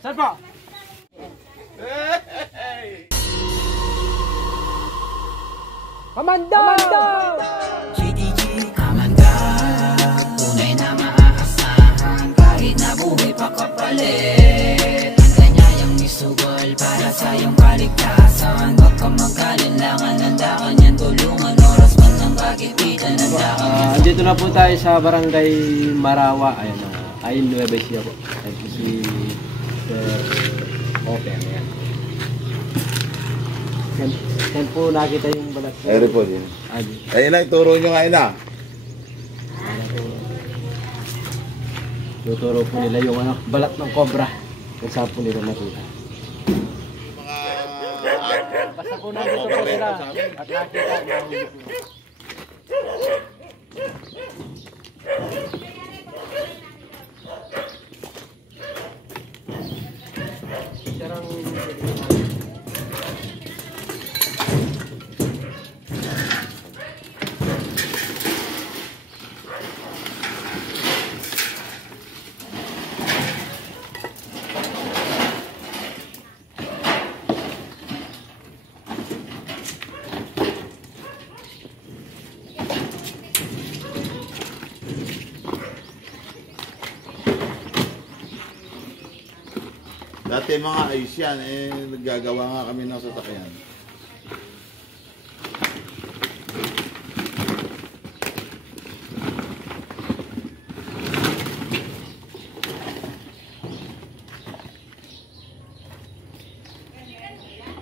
Saan po? Kamanda! GTG Kamanda, tunay na maaasahan kahit na buhay pa kapalit. Ang kanyang misugol para sa iyong kaligtasan. Huwag kang magkalinlangan, nandakan yan tulungan. Oras man ng kagipitan, nandakan yan. Andito na po tayo sa Barangay Marawa. Ayan na, ay Nueva Ecija po. Ito si Sir Oper. Ayan. Saan po nakita yung balat? Ayun po din. Ayun na, ituro nyo nga na. Tuturo po nila yung balat ng cobra. Kung saan po nila nakita. Basta po nandito po sila at nakita na Dati mga ayos yan, naggagawa nga kami ng sasakyan.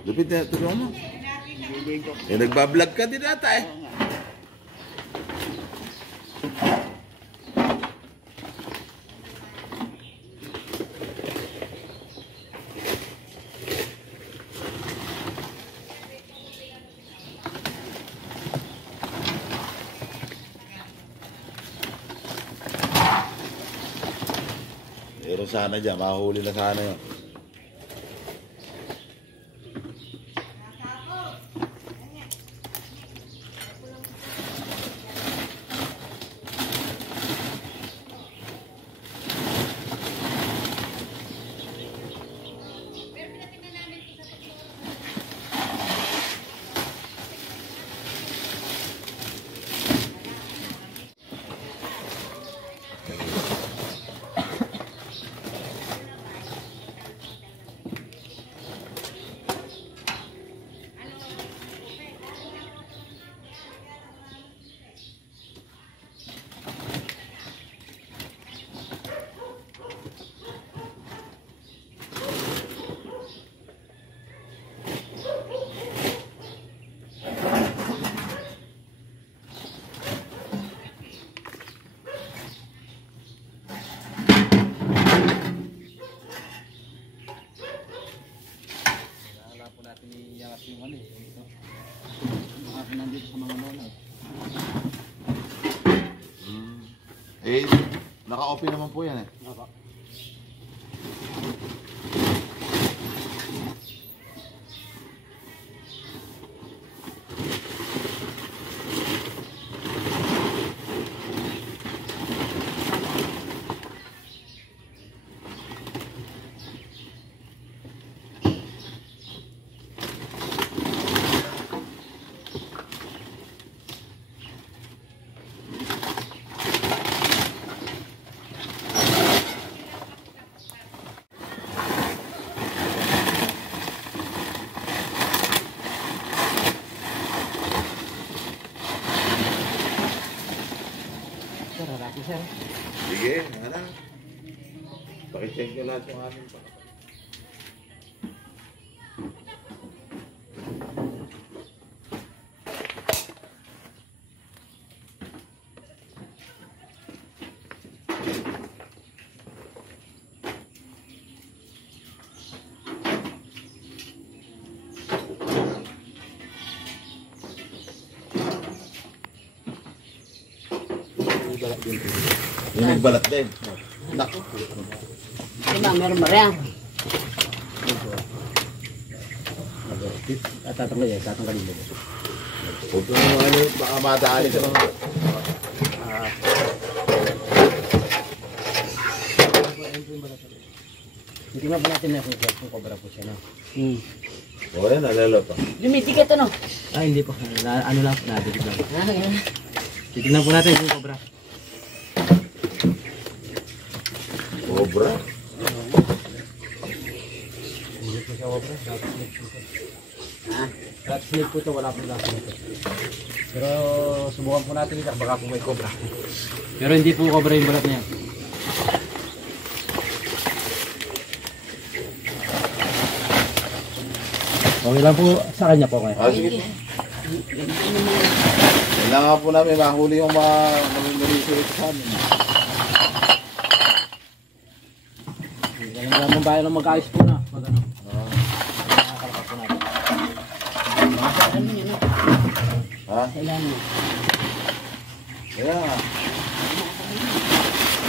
Lupit na, tulungan mo. Nagbablog ka din ata eh. Pero sana dyan, mahuli na sana yun. Eh, naka-open naman po yan eh. Sige, ano? Pakicheck nyo lahat yung amin pa. Yung nagbalat din. Naku. Diba, meron ba rin? Tatanggalin mo. Huwag mo ano, baka madali sa mga... Titingnan po natin na kung cobra po siya, no? O yan, nalala pa. Lumitikat ano? Ah, hindi po. Ano lang, nabigit lang. Ganun. Titingnan po natin kung cobra. Cobra? Hindi po siya cobra. Rattlesnake po ito. Ha? Rattlesnake po ito, wala po lang ito. Pero subukan po natin ito, baka po may cobra. Pero hindi po cobra yung balat niya. Okay lang po sa kanya po kayo. Sige. Kailangan po namin mahuli yung mga namimilisit sa amin. Galing lang mong bayan ng mag-ayos po na. Mag-ano. Nakakalakas po natin. Ano yun? Ha? Kailan mo? Kaya nga.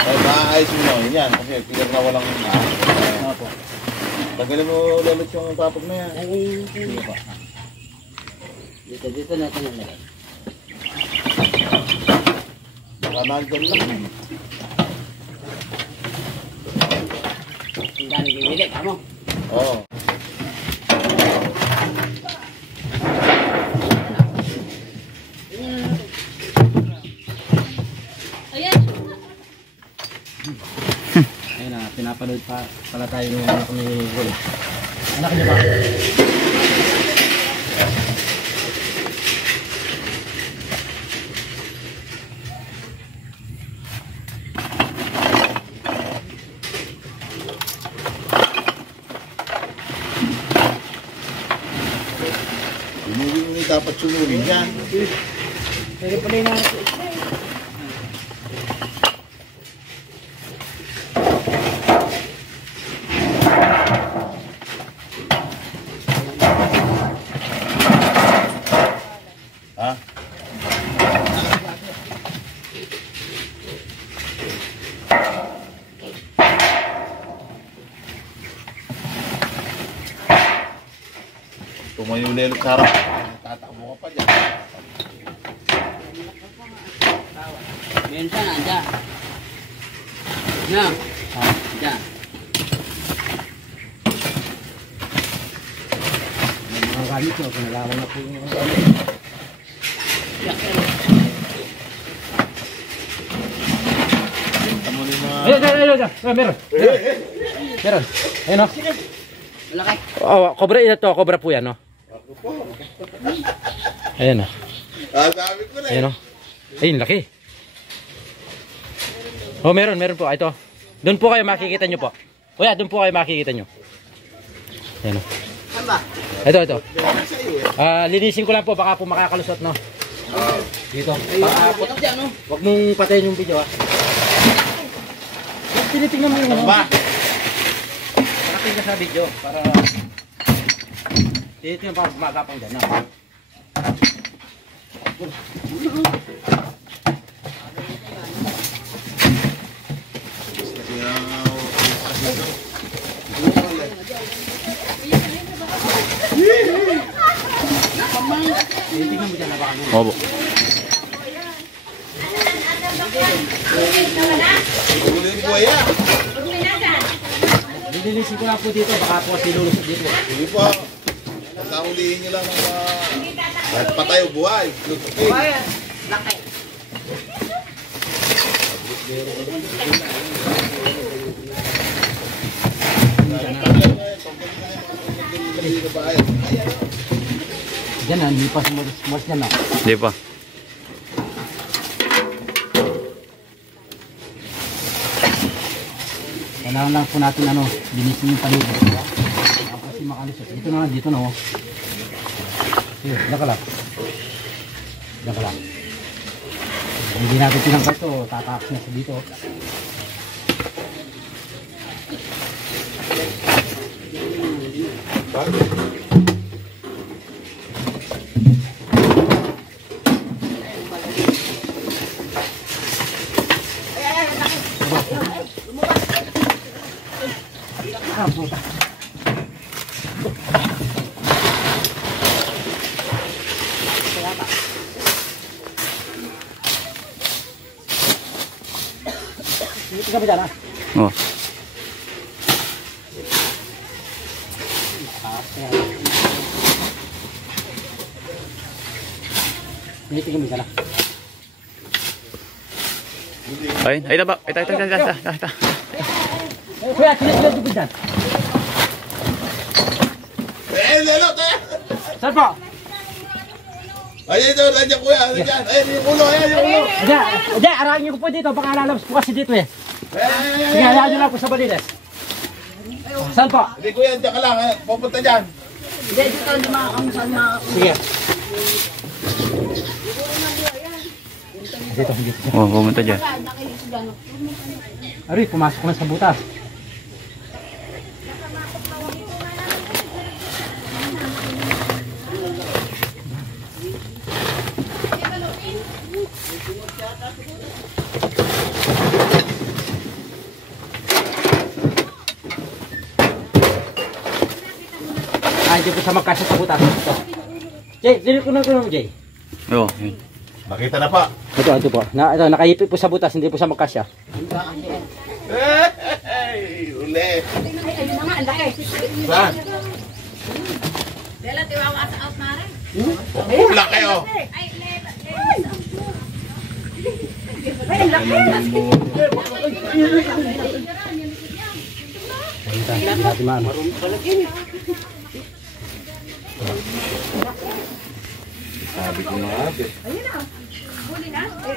Ay, maayos mo na yun yan. Kasi tigar na walang Ano po? tagalin mo lulot yung papag na yan. Ay, Sige po. dito natin nalagay. Baka nandun lang. Ang dami bibili, kamo. Oo. Ayun na, pinapanood pa pala tayo ng anak ni Will. Anak niya ba? Inuwi dapat sumurin yan. Pero pala yung Ha? Tumayo ulit sa harap. Tatakbo ka pa dyan. Minsan, anda. Na. Anda. mga gamit nyo, pinalaman na po yung Tamo ni mga... ayun, meron. Meron. Ayun o. Malaki. Oh, cobra ito, cobra po yan, no? Ayun o. Sabi ko na eh. Ayun o. Ayun, laki. Oh, meron po. Ito. Doon po kayo makikita nyo po. Kuya, doon po kayo makikita nyo. Ayun o. Saan ba? Ito. Linisin ko lang po, baka po makakalusot, no? Dito. Putok dyan, no? Huwag mong patayin yung video, ha? Tinitingnan mo yung ano. Ba? Nakating ka sa video, para... Tinitingnan pa magapang dyan, ha? Tinitingnan mo dyan, ha? Baka mo. Opo. Ulit buhaya. Lilinisin ko lang po dito, baka po sinulusot dito. Sige po. Nahulihin nyo lang ang mga... Kahit patay o buhay. Lutukin. Laki. Diyan na, hindi pa sumulas dyan, no? Hindi pa. Kailangan lang po natin ano, linisin yung paligid. Kasi makalusot. Dito na oh. Sige, diyan ka lang. Diyan ka lang. Hindi natin tinangkal ito, tatakas na sa dito. Ah, puta. Dito ka ba dyan, ha? Oh. Tinitingin mo ka na. Ay, ito ba? Ito. Kuya, tinitingin mo dyan. Lelo, tayo! Saan po? Ayan ito, nandiyan kuya, nandiyan. Ayan yung ulo, ayan yung ulo. Diyan, arangin ko po dito. Baka lalabas po kasi dito eh. Sige, hayaan nyo lang po sa balides. Saan po? Hindi kuya, nandiyan ka lang, pupunta dyan. Hindi, dito hindi makakamusan Sige. Dito, dito. Oh, pumunta dyan. Ari, pumasok na sa butas. Ay, di po sa magkasya sa butas. Ito. Jay, dili ko na Jay. Oo, yun. Nakita na pa. Ito po. Ito, nakahipit po sa butas, hindi po sa magkasya. Hey, uli. Ayun na nga, ang laki. Saan? Dela, tiwawa sa out na rin. Oh, laki oh. Ay, ang laki. Natin maano. Sabi ko nga ate.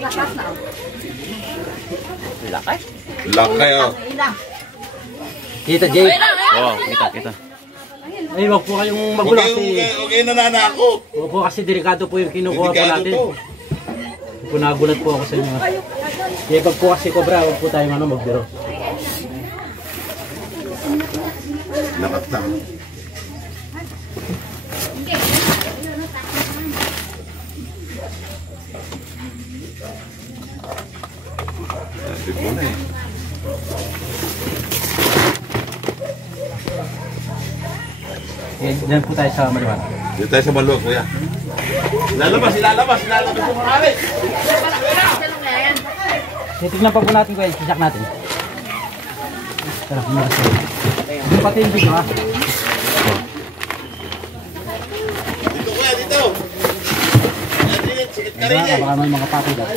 Lakas na. Laki oh. Dito, Jay. Oo, kita. Ay, wag po kayong magulo kasi... Okay na nanako. Wag po kasi delikado po yung kinukuha po Delikado natin. to. Po nagulat po ako sa inyo. Kaya pag po kasi cobra, wag po tayo magbiro. Lakat lang. Sabi ko na eh. Diyan po tayo sa maliwan. Dito tayo sa maluwag kuya. Ilalabas yung mga ari. Titignan pa po natin ko yung sisak natin. Tara, pumakas tayo. Hindi pati yung video ha. Dito kuya, dito. Sikit ka rin eh. Baka may mga pati daw.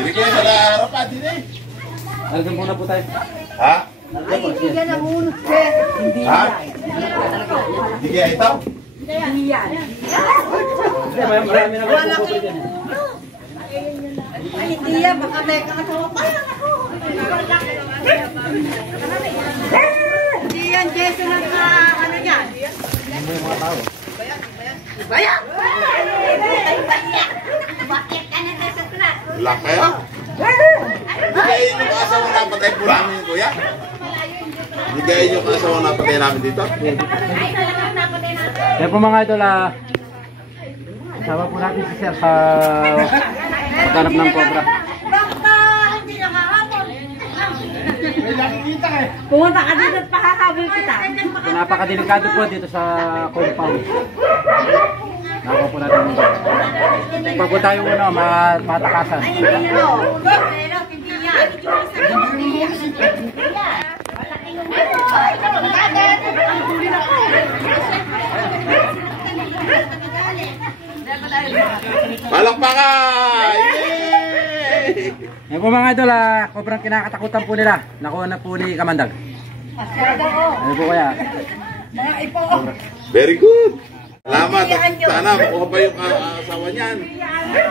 Dili kuya sa harapan din eh. Alagyan muna po tayo. Ha? Ay, hindi ka namunod siya. Hindi Ha? yan. Hindi kaya ito? Hindi yan. Marami na po po dyan. Ay, hindi yan. Baka may kakatawa pa. Hindi yan, Jason ang ano yan. Bayan! Bakit ka na nasa klat? Laki ah. Bigayin yung asawa na patay po namin kuya. Bigayin yung asawa na patay namin dito. Kaya po mga idol, kasama po natin si Sir sa paghanap ng cobra. Baka hindi nakahapon. Pumunta ka dito at pakakabul kita. Napakadelikado po dito sa compound. Nakakuha po natin dito. Pag po tayo matakasan. Ay, hindi yun. Pero hindi yan. Palakpakan! Yay! Yan po mga idol, kobrang kinakatakutan po nila. Nakuha na po ni Kamandag. Ano po kaya? Very good! Salamat at sana makuha pa yung asawa niyan.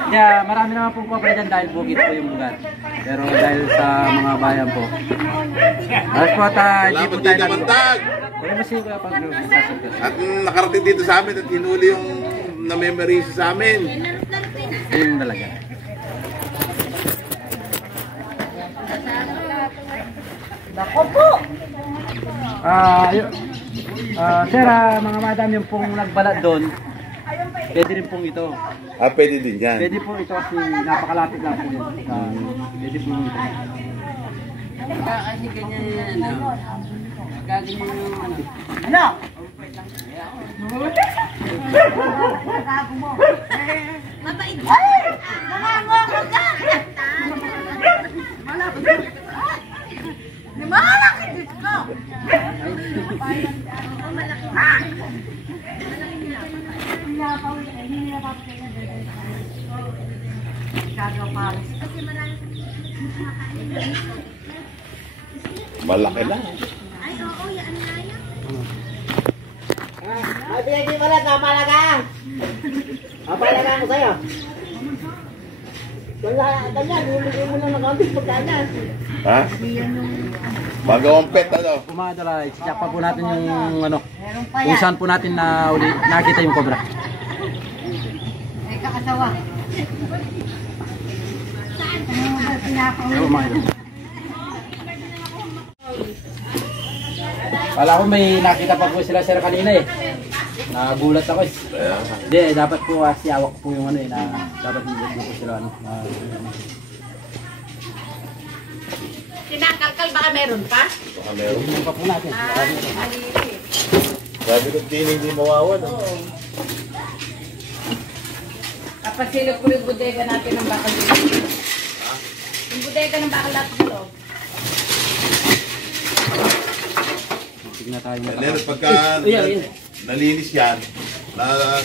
Yeah, marami naman po cobra dyan dahil bukid po yung lugar. Pero dahil sa mga bayan po. Alas po at hindi po Salamat tayo din Kamantag! Wala masih ko pag sasagot. At nakarating dito sa amin at hinuli yung na-memories sa amin. Yun talaga. Ako po. Sir, mga madam, yung pong nagbalat doon, pwede rin pong ito. Ah, pwede din yan. Pwede po ito kasi napakalapit lang po yun. Pwede po ito. Kasi ganyan yan, ano. Gaganyan yung ano. Ano? Mabait ka. Nangangongo ka. Malaki dito ko. Malaki lang. Ay, pinag-i mo lang, kapalaga. Kapalaga ko sa'yo. Ganyan, nilagay mo lang ng kaunting pagkanya. Ha? Bagawang pet, ano? Pumadala, i-check pa po natin yung ano. Kung saan po natin na uli, nakita yung cobra. Ay, kakasawa. Ano mga ito? Wala ko may nakita pa po sila sir kanina eh. Nagulat ako eh. Hindi, dapat po siawak po yung ano eh. Dapat hindi po sila ano. Sinakalkal baka meron pa? Baka meron. Hindi pa po natin. Sabi ko, hindi mawawan. Kapag sila po yung bodega natin ng bakal dito. Yung bodega ng bakal natin dito. Tignan tayo. Lalo, pagka nalinis yan,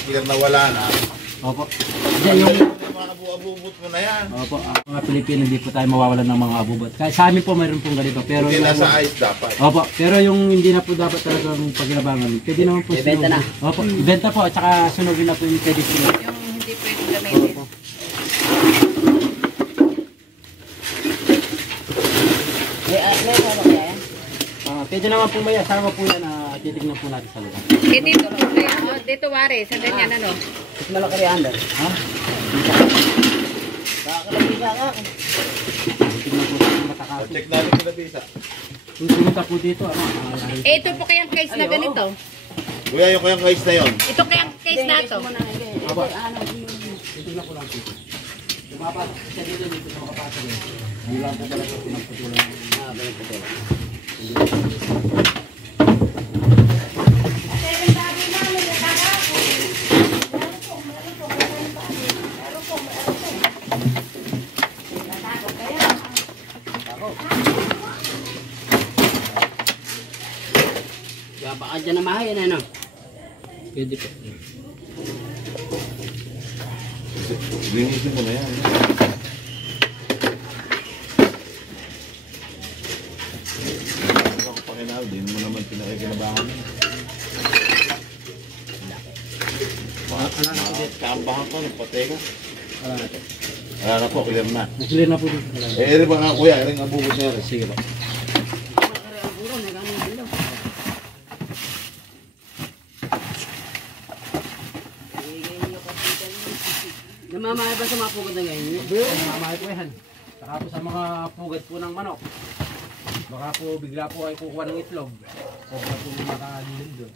clear na wala na. Opo. Yan Yung yung mga abu-abubot mo na yan. Opo, mga Pilipino hindi po tayo mawawalan ng mga abubot. Kaya sa amin po mayroon pong ganito. Pero Hindi yung, nasa ice dapat. opo, pero yung hindi na po dapat talagang paglabangan. Pwede naman po ibenta na. Opo, ibenta po at saka sunugin na po yung pwede sunugin. Yung hindi pwede gamitin. Pwede naman po may asawa po yan na titignan po natin sa lugar. Dito, dito wari, sa ganyan ano. Mas malaki rin under. Ha? Titignan po natin matakasi. Check natin kung nabisa. Kung pumunta po dito, ano? Eh, ito po kayang case na ganito. Kuya, yung kayang ice na yun. Ito kayang case na to. Opo. Titignan po lang dito. Lumapasok siya dito makapasok yun. Hindi lang po talaga pinagputulan. Baka dyan na mahayan, ano? Pwede po. Linisin mo na yan. Ako pakinaw, di mo naman pinakikinabangan. Kaambahan ko, nagpatay ka. Wala na po, clear na. Clear na po dito. Eh, rin ba nga kuya, rin ang bubos niya. Sige po. Namamahay ba sa mga pugad na ngayon? Mamahal po yan. Saka po sa mga pugad po ng manok. Baka po bigla po ay kukuha ng itlog. O baka po makalilin doon.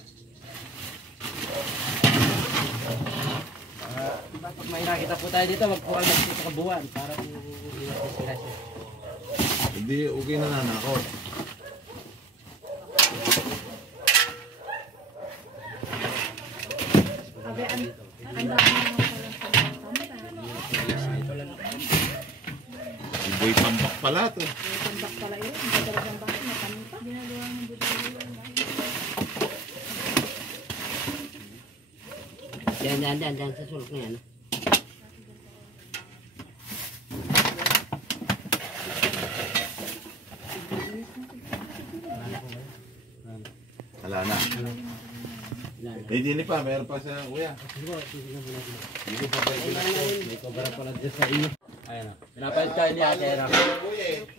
Pag may nakita po tayo dito, wag po kayo magpunta sa kabuuan para po sila siya. Hindi, okay na nanakot. Iboy tambak pala to. Diyan, sa sulok na yan. Wala na. Eh, di pa, meron pa sa kuya. Hindi pa ba May kobra pala dyan sa inyo. Ayan o. Pinapalit tayo ni ate.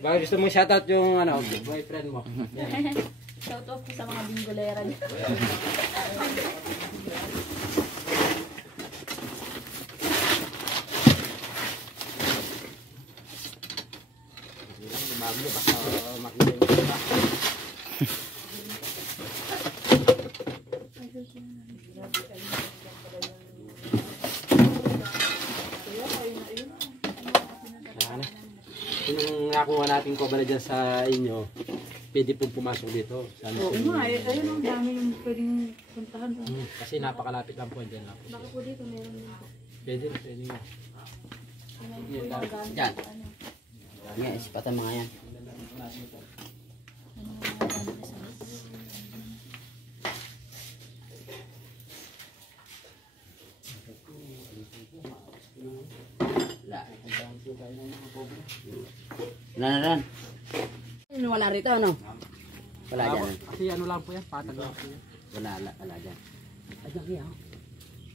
Baka gusto mong shoutout yung ano, boyfriend mo. Yan. Shoutout po sa mga bingolera niya. nakuha natin cobra dyan sa inyo, pwede pong pumasok dito. Oo nga, ayun ang dami yung pwedeng puntahan. Kasi napakalapit lang po dyan. Baka po dito meron din. Pwede nga. Diyan. Nga, isipatan mga yan. Wala. Wala rito, ano? Wala dyan. Kasi ano lang po yan, patag lang po yan. Wala dyan. Ayan kaya.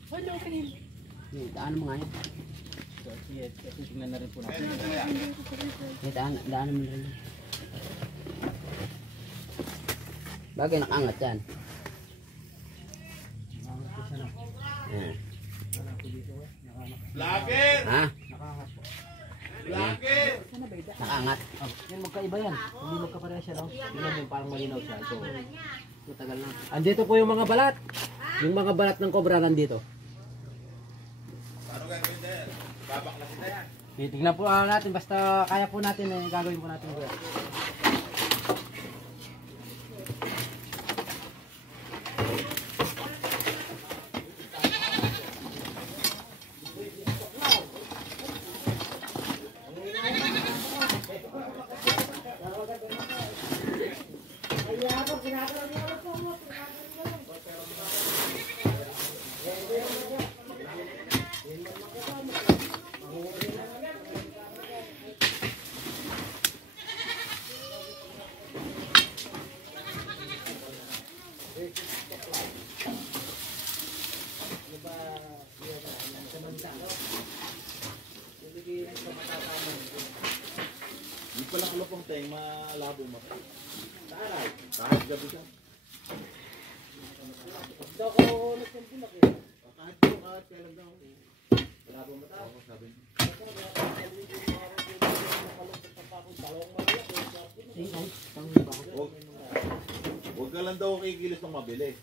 Wala ka rin. Daan mo nga yan. Kasi tingnan na rin po natin. Daan mo rin. Bagay nakaangat yan. Lakit! Ha? Lakit! Nakaangat. Yan magkaiba yan. Hindi magkapareha siya, no? Tingnan yung parang malinaw siya. Ito. Matagal na. Andito po yung mga balat. Yung mga balat ng cobra nandito. Ano gagawin na yan? Babaklasin na yan. Titignan po natin. Basta kaya po natin eh. Gagawin po natin. Hindi pa lang kalapang tayong malabo mo. Kahit gabi siya. Kahit kailan daw. Malabo mo tao. Sabi niya. Huwag ka lang daw kikilos ng mabilis.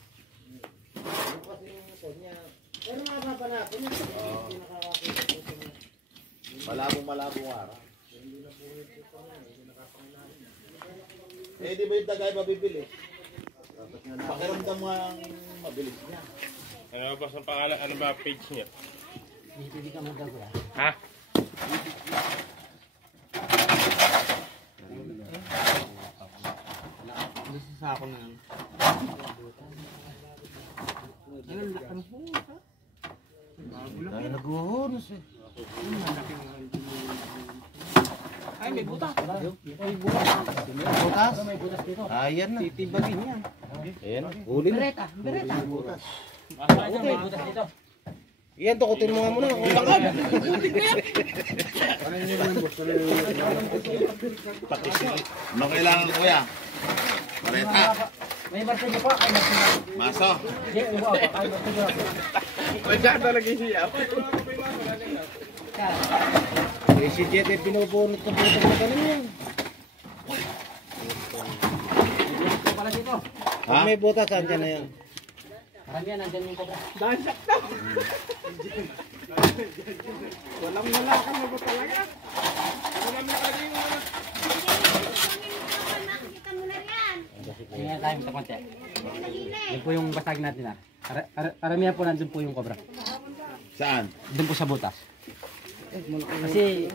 Malabo araw. Eh di ba yung dagay mabibili? Pakiramdam mo ang mabilis niya. Ano ba sa pangalan? Ano ba page niya? Hindi ka magagawa. Ha? Gusto sa ako na lang. Ano lakang po ha? Dahil nag-uhunos eh. Ay, may butas. May butas. Butas? May butas dito. Ayan na. Titibagin yan. Ayan. Huli na. Bereta. Butas. Okay. Butas dito. Yan, tukutin mo nga muna. Lakad! Ano kailangan ko kuya? Maleta. May martilyo po. Ay, martilyo. Maso. Nandiyan talaga siya. Si Jet ay pinubunot ka po ng ganun yan. Pala dito. Pag may butas, andyan na yan. Karamihan, nandyan yung cobra. Walang nalakan na ba talaga? Walang nalakan na ba? Tingnan tayo sa konti. Yan po yung basag natin ha. Karamihan po nandun po yung cobra. Saan? Doon po sa butas. Kasi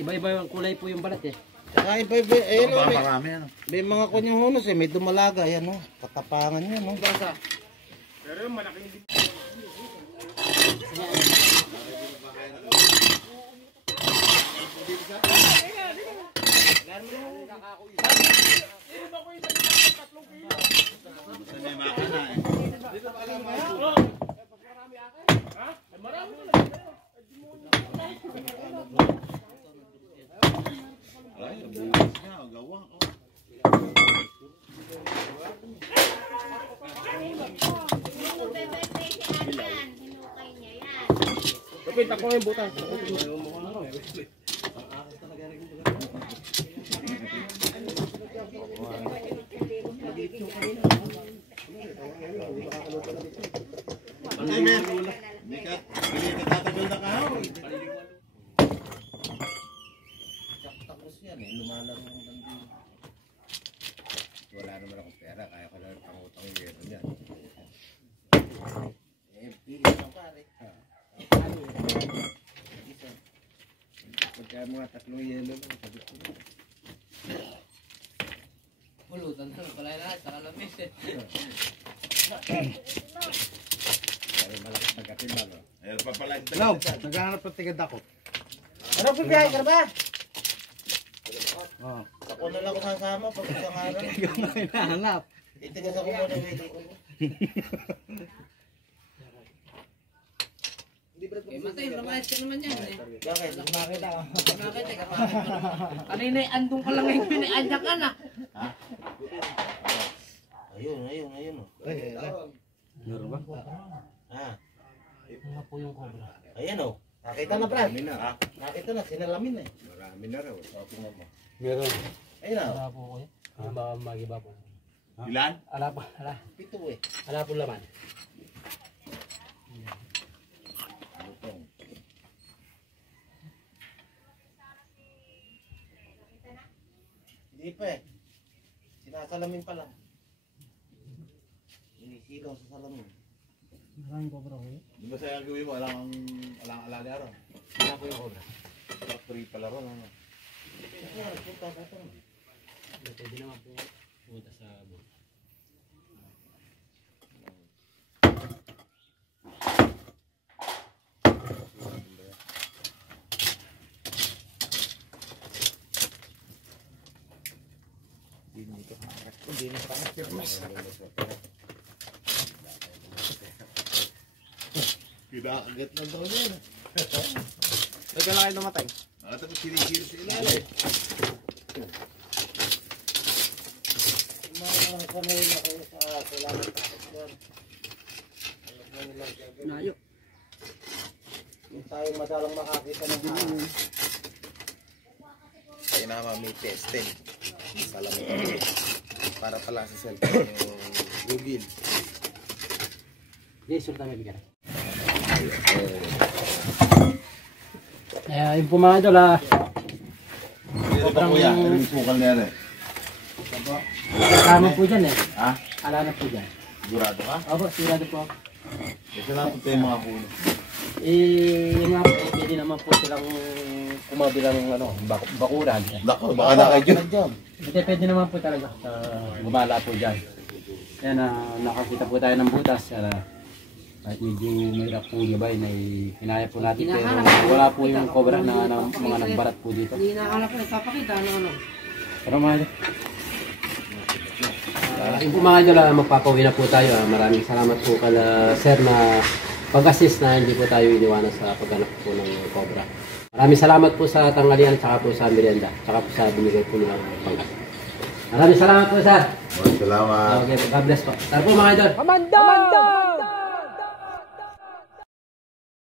iba-iba yung kulay po yung balat eh. Saka iba-iba, ayun o, Marami ano. may mga kanyang hunos eh, may dumalaga, yan o. Katapangan yan o. Pero yung malaking May makina eh. Ay, ang bukas niya, ang gawa. kapit ako yung butas. Kasi men, hindi ka tatagal na kahoy. Tapos yan eh, Kaya mga 3 yelo lang. Sabi ko. Pulutan na pala lahat sa kalamis eh. Ay, malakas na katimbang. Ayun pa pala. Hello, naghahanap ng tigad ako. Ano po biyahe ka ba? Oo. Ako na lang kasama pag isang araw. Ikaw nga hinahanap. Itigas ako muna yung wili ko. Kaya matay, lumayas ka naman yan eh. Bakit? Bakit ako? Bakit eh, kapatid mo na. Kanina andong ka lang ngayon, pinaadya ka na. Ayun. Meron ba? Ah, Ano po yung cobra? ayan o. Nakita na, Brad. Marami na. Nakita na, sinalamin na eh. Marami na raw. Meron. Ayun na. Wala po kuya. Baka magiba po. Ilan? Ala po, ala. Pito eh. Ala po laman. Hindi pa eh. Sinasalamin pa lang. Inisigaw sa salamin. Maraming cobra ko. Di ba sa'yo ang gawin mo? Alang alaga ron. Wala po yung cobra. Factory pala ron. Ano? Pwede naman po pumunta sa buwan. Kinakagat na daw yan. Nagkala kayo namatay. Tapos sinisiro sa ilalim. Nayo. Yung tayong madalang makakita ng hangin. Kaya naman may testing. Salamin kami. Para pala sa cellphone yung Google. Hindi, sultan may bigyan. Yung po mga idol Hindi ba kuya? Ano yung sukal na yan eh? kasama po dyan eh. Ha? Ala na po dyan. Sigurado ka? Opo, sigurado po. Kasi natin tayo mga kuno. Yun nga po, pwede naman po silang kumabilang bakuran. Nako, baka na kayo dyan. Hindi, pwede naman po talaga gumala po dyan. Yan, nakakita po tayo ng butas. Kahit medyo mahirap po gabay na pinaya po natin. Pero wala po yung cobra na mga nagbarat po dito. Hindi na alam ko, nagpapakita ano. Pero mga idol. Yung po mga idol, magpapauwi na po tayo. Maraming salamat po kala sir na pag-assist na hindi po tayo iniwanan sa pagganap po ng cobra. Maraming salamat po sa tanghalian at saka po sa merienda. Saka po sa binigay po nilang pangkat. Maraming salamat po sir. Salamat. Okay, God bless po. Tara po mga idol. Kamanda!